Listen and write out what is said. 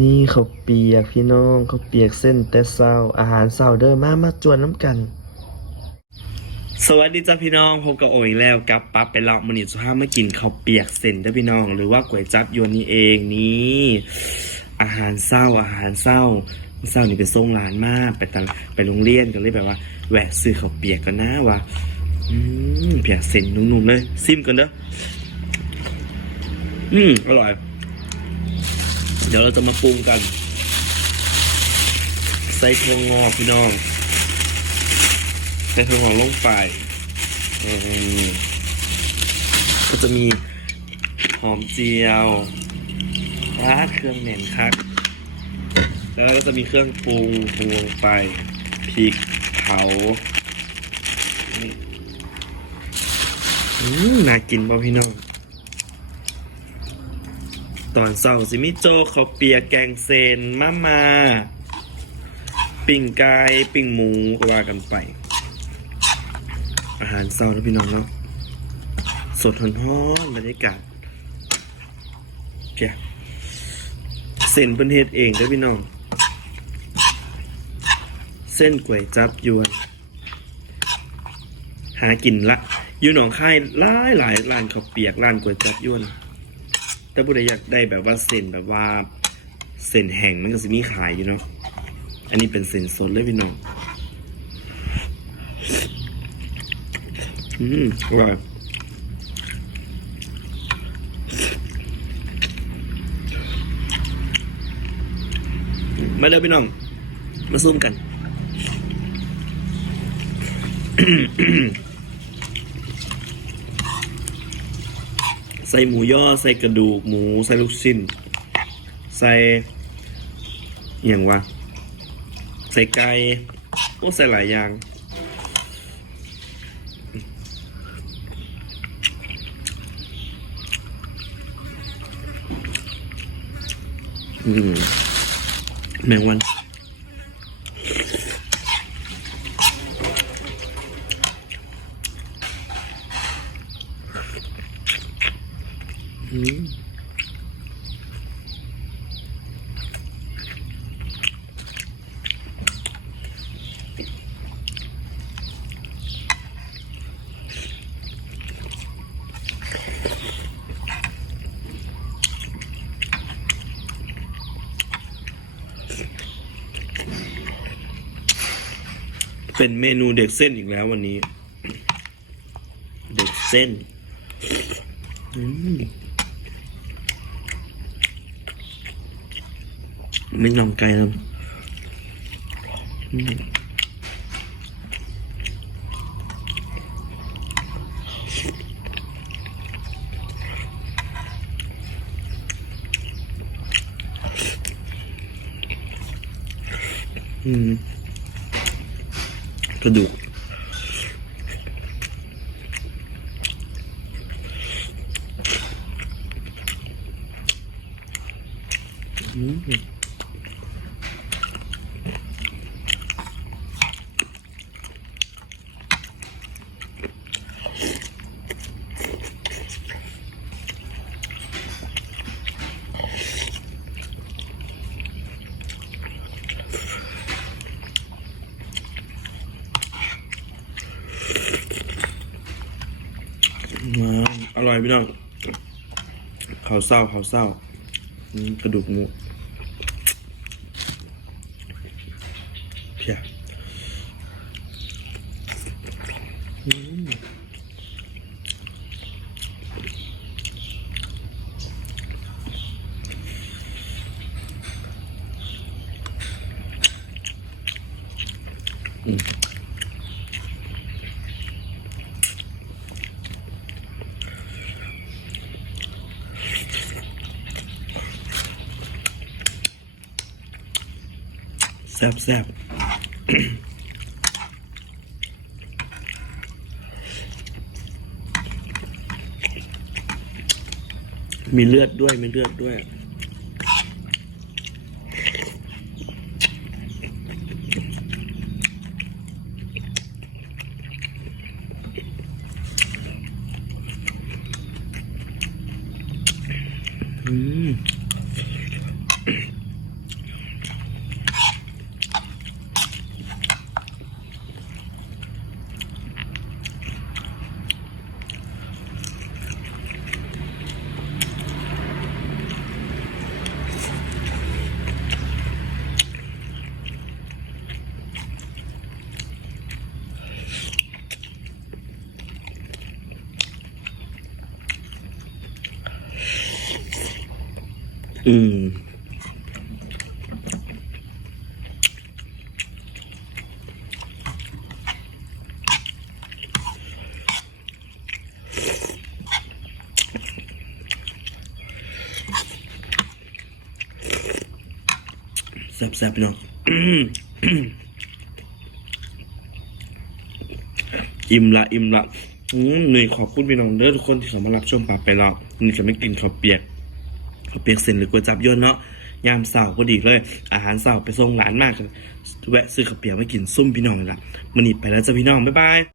นี่เขาเปียกพี่น้องเขาเปียกเส้นแต่เศร้าอาหารเศร้าเด้อมามาจวนน้ำกัน สวัสดีจ้าพี่น้องพบกับโออีกแล้วกับปั๊บไปเลาะมันนี่สุภาพมากินข้าวเปียกเส้นเด้อพี่น้อง หรือว่าก๋วยจับยวนนี่เองนี่ อาหารเศร้าอาหารเศร้าเศร้านี่ไปส่งร้านมากไปตลาดไปโรงเรียนก็เลยแบบว่าแวะซื้อข้าวเปียกกันนะว่าอืมเปียกเส้นนุ่มๆเลยซิมกันเด้ออืมอร่อย เดี๋ยวเราจะมาปรุงกัน ใส่ถั่วงอกพี่น้อง ใส่ถั่วงอกลงไปก็จะมีหอมเจียวราดเครื่องเหม็นคัก แล้วก็จะมีเครื่องปรุงปรุงลงไปพริกเผาอืมน่ากินป่ะพี่น้อง ตอนเช้าสิมิโจเขาเปียกแกงเซนมามาปิ่งไก่ปิ่งหมูก็ว่ากันไป อาหารเช้านะพี่น้องเนาะสดร้อนบรรยากาศแกเส้นเป็นเฮ็ดเองเด้อพี่น้อง เส้นก๋วยจับยวน หากินละอยู่หนองคายหลายหลายร้านข้าวเปียกร้านก๋วยจับยวน แต่ผู้ใดอยากได้แบบว่าเส้นแบบว่าเส้นแห้งมันก็สิมีขายอยู่เนาะ อันนี้เป็นเส้นสดเลยพี่น้อง อืมอร่อยมาเด้อพี่น้อง มาซุ่มกัน ใส่หมูย่อใส่กระดูกหมูใส่ลูกชิ้น ใส่อย่างวะใส่ไก่โอ้ใส่หลายอย่างอืมแมงวัน เป็นเมนูเด็กเส้นอีกแล้ววันนี้ เด็กเส้น อืม ไม่นองไกลแล้วอือืมกระดูกอืม มาอ ร่อยพี่น้องเขาวเศร้าเขาวเศร้ากระดูกหมูเพียอืม ซ่บแซ่บมีเลือดด้วยมีเลือดด้วยอืม อืมแซ่บๆพี่น้องอิ่มละอิ่มละหนื่ขอบคุณพี่น้องเด้อทุกคนที่เขามารับชมปาไปแล้วนี่จะไม่กินข้าวเปียกข้าว เปียกเส้นหรือก๋วยจับยวนเนาะยามเสาร์ก็ดีเลย อาหารเสาร์ไปส่งหลานมากแวะซื้อข้าวเปียกไว้กินซุ่มพี่น้องลยละมันนี่ไปแล้วจ้ะพี่น้อง บ๊ายบาย